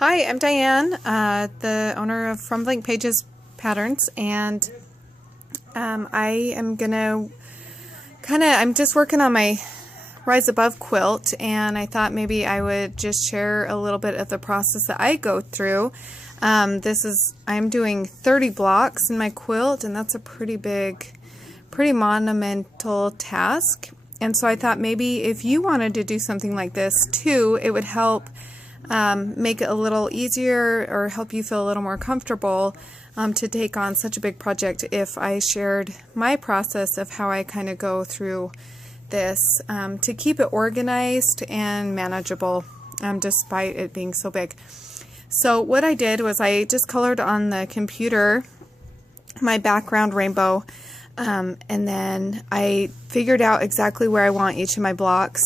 Hi, I'm Diane, the owner of From Blank Pages Patterns, and I am gonna I'm just working on my Rise Above quilt, and I thought maybe I would just share a little bit of the process that I go through. I'm doing 30 blocks in my quilt, and that's a pretty monumental task. And so I thought maybe if you wanted to do something like this too, it would help make it a little easier or help you feel a little more comfortable to take on such a big project if I shared my process of how I kind of go through this to keep it organized and manageable despite it being so big. So what I did was I just colored on the computer my background rainbow, and then I figured out exactly where I want each of my blocks.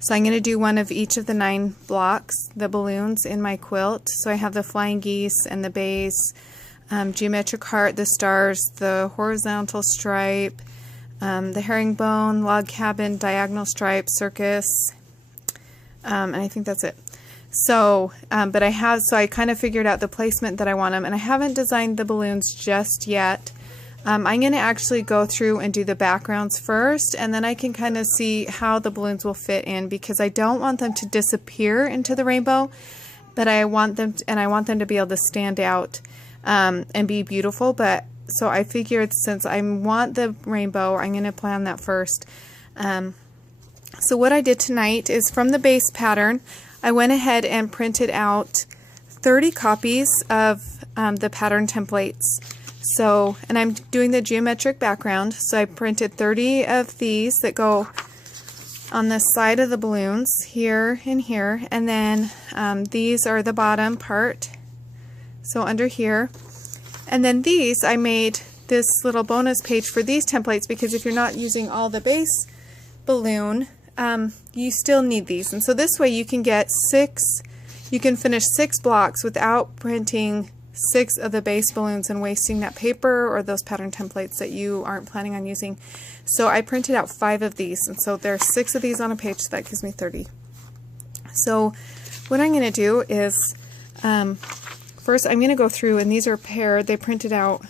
So I'm going to do one of each of the 9 blocks, the balloons in my quilt. So I have the flying geese and the base, geometric heart, the stars, the horizontal stripe, the herringbone, log cabin, diagonal stripe, circus, and I think that's it. So, so I kind of figured out the placement that I want them, and I haven't designed the balloons just yet. I'm going to actually go through and do the backgrounds first, and then I can kind of see how the balloons will fit in, because I don't want them to disappear into the rainbow, but I want them to be able to stand out and be beautiful. But so I figured since I want the rainbow, I'm going to plan that first. So what I did tonight is from the base pattern, I went ahead and printed out 30 copies of the pattern templates. So, and I'm doing the geometric background, so I printed 30 of these that go on the side of the balloons, here and here, and then these are the bottom part, so under here. And then these, I made this little bonus page for these templates, because if you're not using all the base balloon, you still need these. And so this way you can finish 6 blocks without printing 6 of the base balloons and wasting that paper or those pattern templates that you aren't planning on using. So I printed out 5 of these, and so there's 6 of these on a page, so that gives me 30. So what I'm going to do is first I'm going to go through, and these are paired, they printed out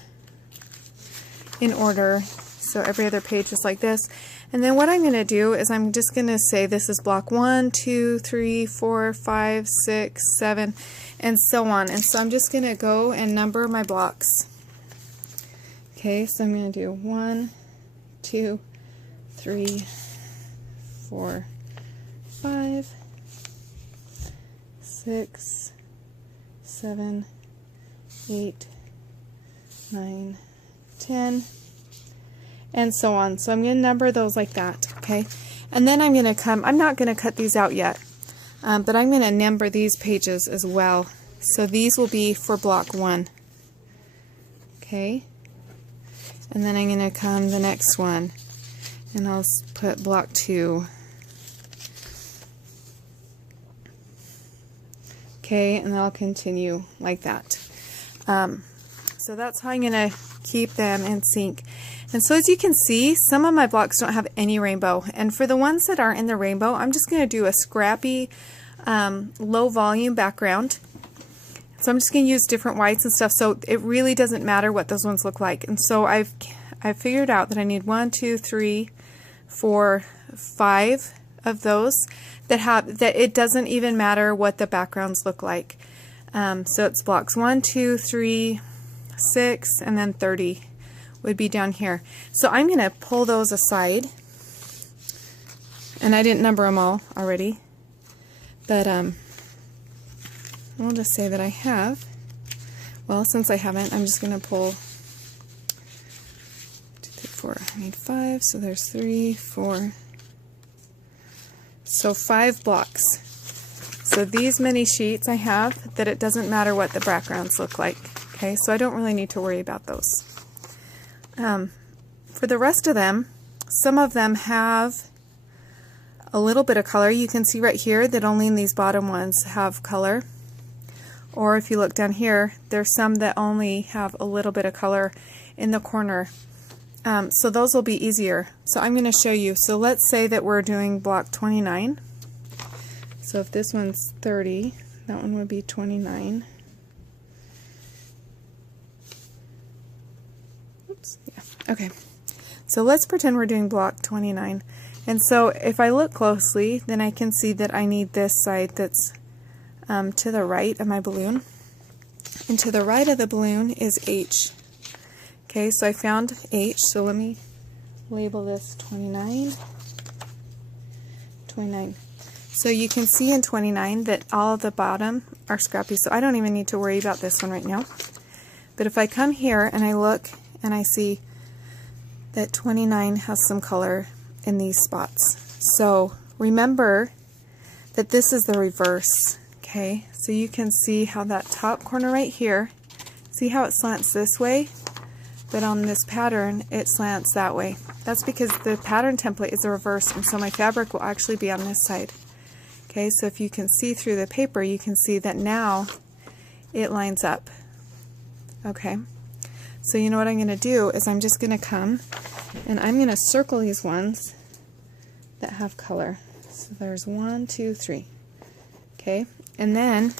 in order, so every other page is like this. And then what I'm going to do is I'm just going to say this is block 1, 2, 3, 4, 5, 6, 7, and so on. And so I'm just going to go and number my blocks. Okay, so I'm going to do 1, 2, 3, 4, 5, 6, 7, 8, 9, 10, and so on. So I'm going to number those like that, okay? And then I'm not going to cut these out yet, but I'm going to number these pages as well. So these will be for block 1, okay? And then I'm going to come the next one, and I'll put block 2. Okay, and I'll continue like that. So that's how I'm going to keep them in sync. And so as you can see, some of my blocks don't have any rainbow. And for the ones that aren't in the rainbow, I'm just going to do a scrappy, low volume background. So I'm just going to use different whites and stuff, so it really doesn't matter what those ones look like. And so I've figured out that I need 1, 2, 3, 4, 5 of those that it doesn't even matter what the backgrounds look like. So it's blocks 1, 2, 3, 6, and then 30 would be down here. So I'm going to pull those aside, and I didn't number them all already, but I'll just say that I have. Well, since I haven't, I'm just going to pull 2, 3, 4. I need 5, so there's 3, 4. So 5 blocks. So these many sheets I have that it doesn't matter what the backgrounds look like. Okay, so I don't really need to worry about those. For the rest of them, some of them have a little bit of color. You can see right here that only in these bottom ones have color. Or if you look down here, there's some that only have a little bit of color in the corner. So those will be easier. So I'm going to show you. So let's say that we're doing block 29. So if this one's 30, that one would be 29. Oops, yeah, okay. So let's pretend we're doing block 29. And so if I look closely, then I can see that I need this side that's to the right of my balloon. And to the right of the balloon is H. Okay, so I found H, so let me label this 29. 29. So you can see in 29 that all of the bottom are scrappy, so I don't even need to worry about this one right now. But if I come here and I look and I see that 29 has some color in these spots. So remember that this is the reverse, okay? So you can see how that top corner right here, see how it slants this way? But on this pattern, it slants that way. That's because the pattern template is the reverse, and so my fabric will actually be on this side. Okay, so if you can see through the paper, you can see that now it lines up. Okay, so you know what I'm going to do is I'm just going to come and I'm going to circle these ones that have color. So there's 1, 2, 3. Okay, and then,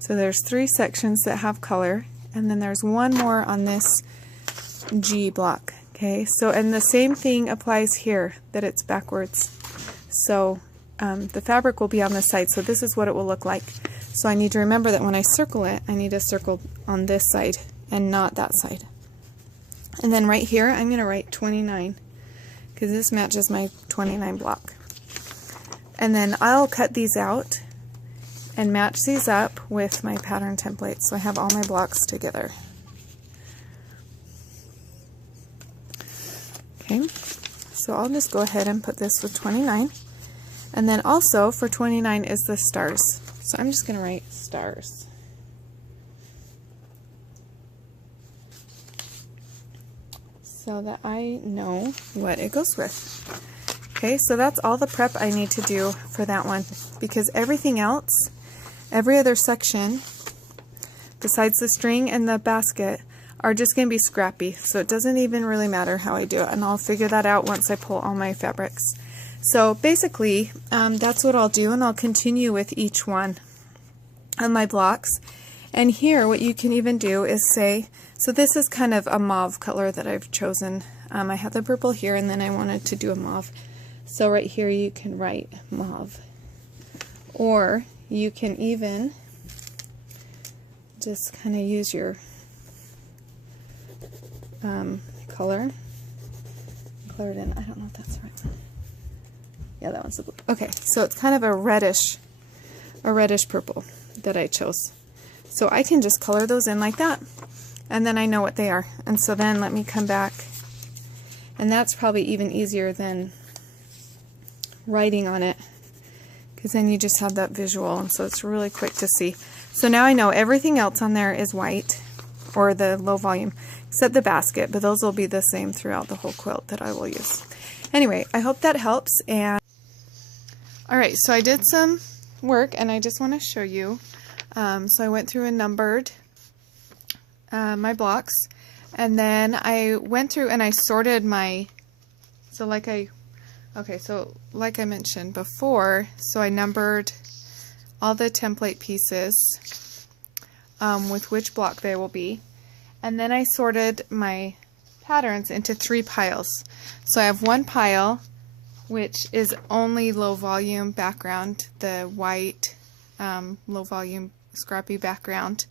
so there's 3 sections that have color. And then there's one more on this G block. Okay, so and the same thing applies here, that it's backwards. So the fabric will be on this side, so this is what it will look like. So I need to remember that when I circle it, I need to circle on this side and not that side. And then right here, I'm going to write 29 because this matches my 29 block. And then I'll cut these out and match these up with my pattern template, so I have all my blocks together. Okay, so I'll just go ahead and put this with 29, and then also for 29 is the stars. So I'm just going to write stars. So that I know what it goes with. Okay, so that's all the prep I need to do for that one, because everything else, every other section, besides the string and the basket, are just going to be scrappy. So it doesn't even really matter how I do it, and I'll figure that out once I pull all my fabrics. So basically, that's what I'll do, and I'll continue with each one of my blocks. And here, what you can even do is say, so this is kind of a mauve color that I've chosen. I have the purple here, and then I wanted to do a mauve. So right here, you can write mauve. Or you can even just kind of use your color it in. I don't know if that's the right one. Yeah, that one's the blue. Okay, so it's kind of a reddish purple that I chose. So I can just color those in like that, and then I know what they are. And so then let me come back, and that's probably even easier than writing on it, because then you just have that visual, and so it's really quick to see. So now I know everything else on there is white, or the low volume, except the basket, but those will be the same throughout the whole quilt that I will use. Anyway, I hope that helps. And alright, so I did some work, and I just want to show you. So I went through and numbered my blocks, and then I went through and I sorted my, like I mentioned before, so I numbered all the template pieces with which block they will be, and then I sorted my patterns into 3 piles. So I have one pile which is only low volume background, the white low volume scrappy background,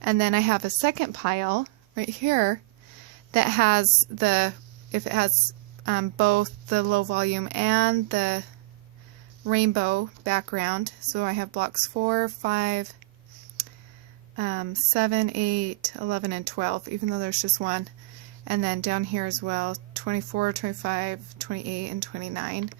and then I have a second pile right here that has both the low volume and the rainbow background. So I have blocks 4, 5, 7, 8, 11, and 12, even though there's just one. And then down here as well, 24, 25, 28, and 29.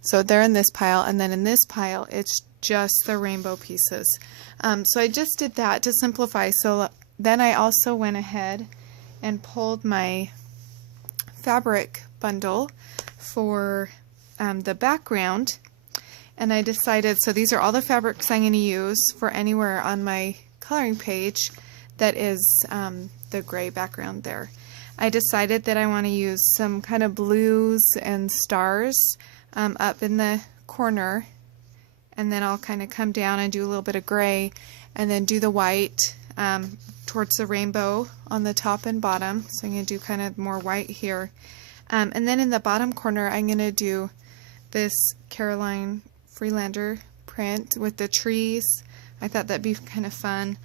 So they're in this pile, and then in this pile it's just the rainbow pieces. So I just did that to simplify. So then I also went ahead and pulled my fabric bundle for the background, and I decided, so these are all the fabrics I'm going to use for anywhere on my coloring page that is the gray background there. I decided that I want to use some kind of blues and stars up in the corner and then I'll kind of come down and do a little bit of gray, and then do the white towards the rainbow on the top and bottom. So I'm going to do kind of more white here. And then in the bottom corner, I'm going to do this Caroline Freelander print with the trees. I thought that'd be kind of fun.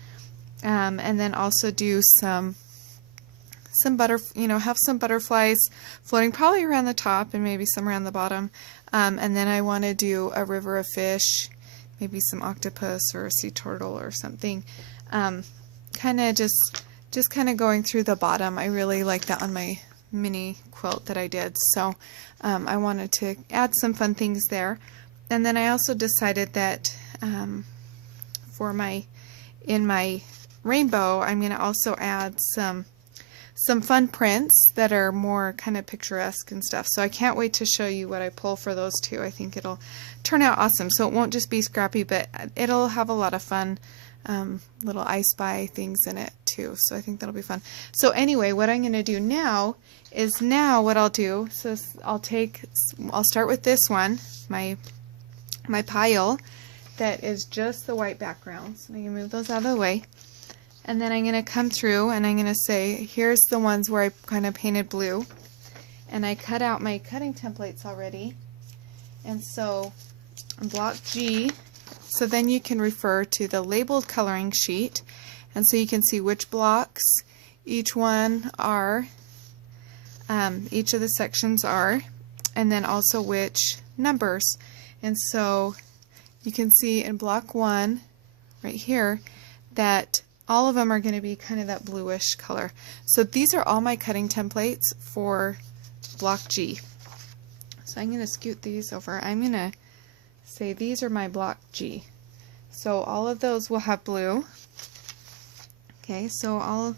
And then also do some have some butterflies floating probably around the top and maybe some around the bottom. And then I want to do a river of fish, maybe some octopus or a sea turtle or something. Kind of just kind of going through the bottom. I really like that on my mini quilt that I did. So I wanted to add some fun things there. And then I also decided that in my rainbow, I'm going to also add some fun prints that are more kind of picturesque and stuff. So I can't wait to show you what I pull for those two. I think it'll turn out awesome. So it won't just be scrappy, but it'll have a lot of fun little I Spy things in it too. So I think that'll be fun. So anyway, what I'm going to do now is what I'll do, so I'll start with this one, my pile that is just the white background. So I'm going to move those out of the way. And then I'm going to come through and I'm going to say, here's the ones where I kind of painted blue. And I cut out my cutting templates already. And so block G, so then you can refer to the labeled coloring sheet. And so you can see which blocks each one are, each of the sections are, and then also which numbers. And so you can see in block 1 right here that all of them are going to be kind of that bluish color. So these are all my cutting templates for block G. So I'm going to scoot these over. I'm going to say these are my block G. So all of those will have blue. Okay, so I'll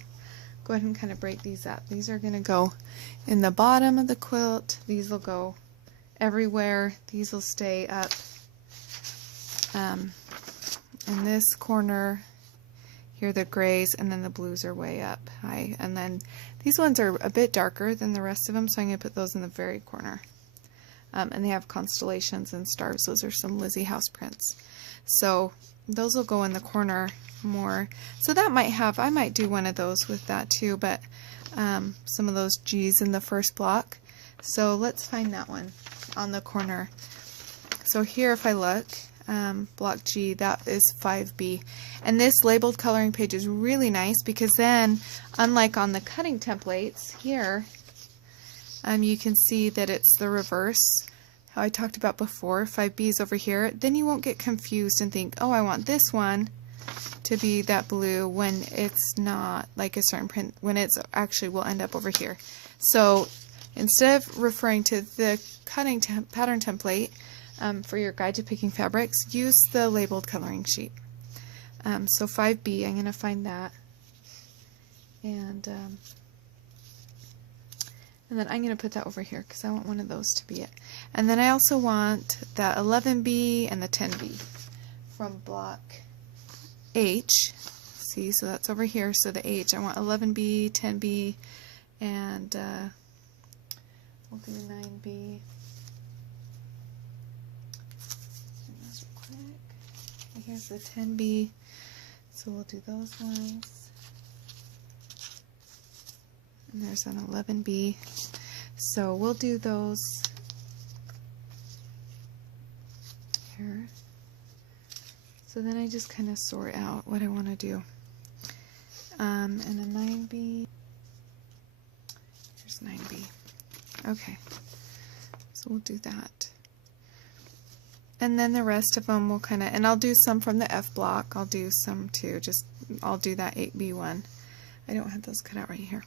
go ahead and kind of break these up. These are going to go in the bottom of the quilt. These will go everywhere. These will stay up in this corner. Here the grays, and then the blues are way up high. And then these ones are a bit darker than the rest of them, so I'm going to put those in the very corner. And they have constellations and stars. Those are some Lizzie House prints. So those will go in the corner more. So that I might do one of those with that too, but some of those G's in the first block. So let's find that one on the corner. So here if I look, block G, that is 5B. And this labeled coloring page is really nice because then, unlike on the cutting templates here, you can see that it's the reverse, how I talked about before. 5B is over here. Then you won't get confused and think, oh, I want this one to be that blue when it's not like a certain print, when it's actually will end up over here. So instead of referring to the cutting pattern template, for your guide to picking fabrics, use the labeled coloring sheet. So 5B, I'm going to find that, and then I'm going to put that over here because I want one of those to be it. And then I also want that 11B and the 10B from block H. See, so that's over here. So the H, I want 11B, 10B, and we'll do 9B. Here's the 10B, so we'll do those ones. And there's an 11B. So we'll do those here. So then I just kind of sort out what I want to do. And a 9B. Here's 9B. Okay, so we'll do that. And then the rest of them will kind of, and I'll do some from the F block. I'll do some too. I'll do that 8B one. I don't have those cut out right here.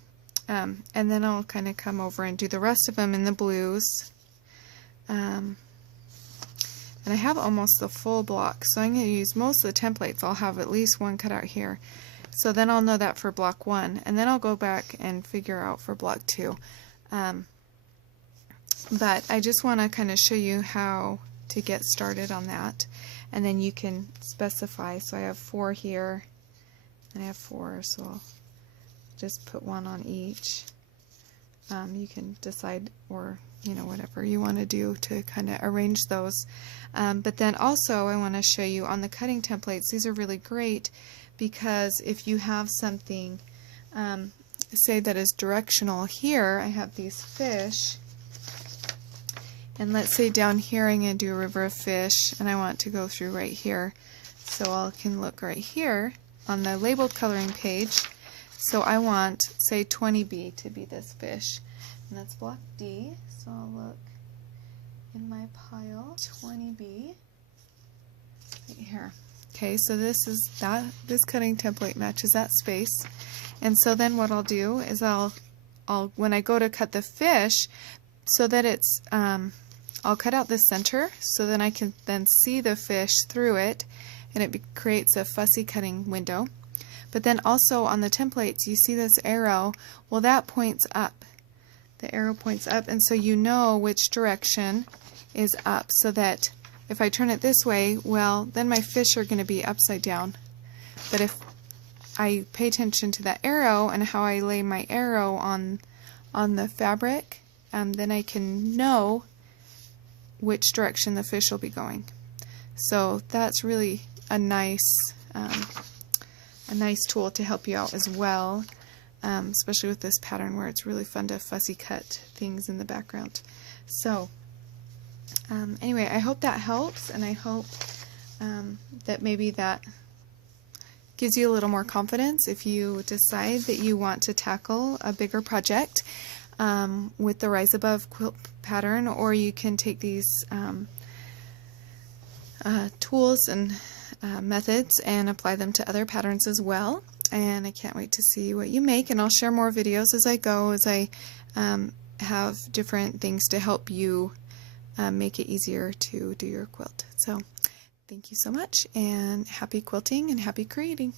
And then I'll kind of come over and do the rest of them in the blues. And I have almost the full block, so I'm going to use most of the templates. I'll have at least one cut out here. So then I'll know that for block 1. And then I'll go back and figure out for block 2. But I just want to kind of show you how to get started on that, and then you can specify. So I have 4 here, and I have 4, so I'll just put 1 on each. You can decide or you know, whatever you want to do to kind of arrange those. But then also I want to show you on the cutting templates, these are really great because if you have something, say that is directional here, I have these fish, and let's say down here I'm going to do a river of fish, and I want to go through right here. So I can look right here on the labeled coloring page. So I want, say, 20B to be this fish, and that's block D. So I'll look in my pile, 20B, right here. Okay, so this is that. This cutting template matches that space, and so then what I'll do is I'll when I go to cut the fish, so that it's I'll cut out the center so then I can then see the fish through it, and it creates a fussy cutting window. But then also on the templates, you see this arrow. Well, that points up. The arrow points up, and so you know which direction is up, so that if I turn it this way, well, then my fish are going to be upside down. But if I pay attention to that arrow and how I lay my arrow on the fabric, then I can know which direction the fish will be going. So that's really a nice tool to help you out as well, especially with this pattern where it's really fun to fussy cut things in the background. So anyway, I hope that helps, and I hope that maybe that gives you a little more confidence if you decide that you want to tackle a bigger project with the Rise Above quilt pattern, or you can take these tools and methods and apply them to other patterns as well. And I can't wait to see what you make, and I'll share more videos as I go, as I have different things to help you make it easier to do your quilt. So thank you so much, and happy quilting and happy creating.